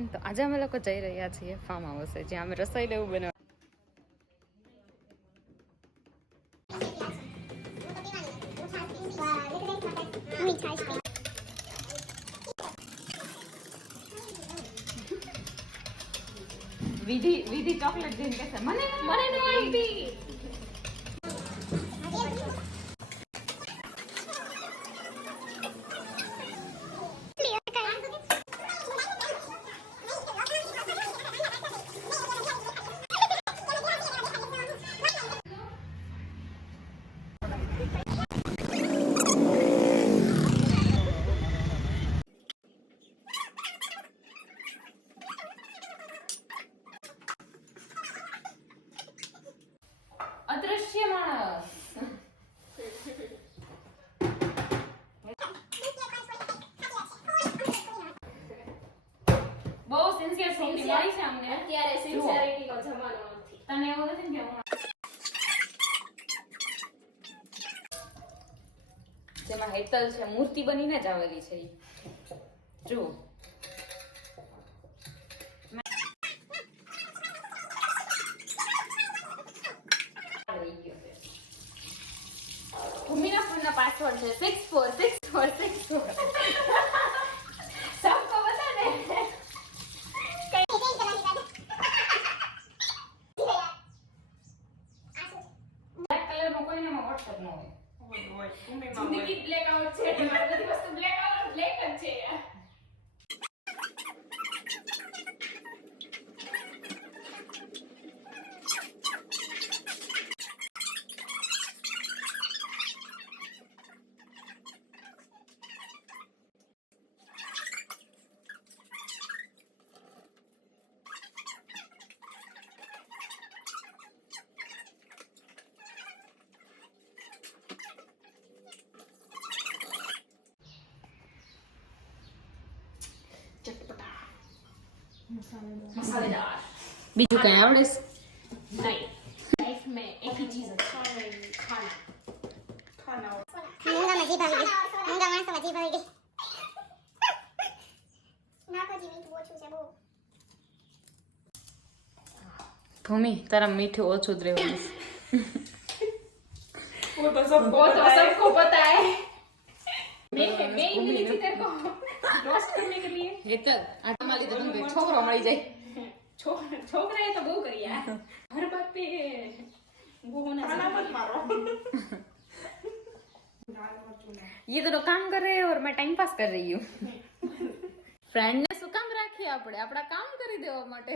Everyone, તો આજે અમે લોકો જઈ રહ્યા છીએ ફાર્મ હાઉસ જ્યાં અમે રસોઈ લેવું બનાવ વિધિ ચોકલેટ જઈને કહેશે મને ન આપી. અદ્રશ્ય માણસ બહુ સિન્સિયર સોંગી મળી છે અમને. અત્યારે સિન્સિયરિટીનો જમાનો નથી. તને એવું નથી ને કે હું જેમાં હેતલ છે મૂર્તિ બનીને જ આવેલી છે જો ભૂમિના ફોનના પાસવર્ડ છે 646464 सबको बता दे બ્લેક કલર નો કોઈને માં વોટ્સએપ ન હોય. જિંદગી બ્લેક આઉટ છે. મારી બધી વસ્તુ બ્લેક આઉટ બ્લેક જ છે. मसालेदार બીજું કઈ આવડે છે? नहीं लाइफ में एक ही चीज अच्छा है खाना खाना मूंगा मजी भागी मूंगा मांस मजी भागी ना को जीवित वो छू से वो ભૂમિ તારા મીઠું ઓછું જ રહેવાનું वो तो सबको पता है मैं ही मिली थी तेरे को रोस्ट करने के लिए હેતલ આ તમારી લીધે તમને છોકરો મળી જાય. छोकरा है तो वो करिए हर बात पे वो होना चाहिए ये दोनों काम कर रहे हैं और मैं टाइम पास कर रही हूँ. फ्रेंड ने શું કામ રાખી આપણે આપણા કામ કરી દેવા માટે.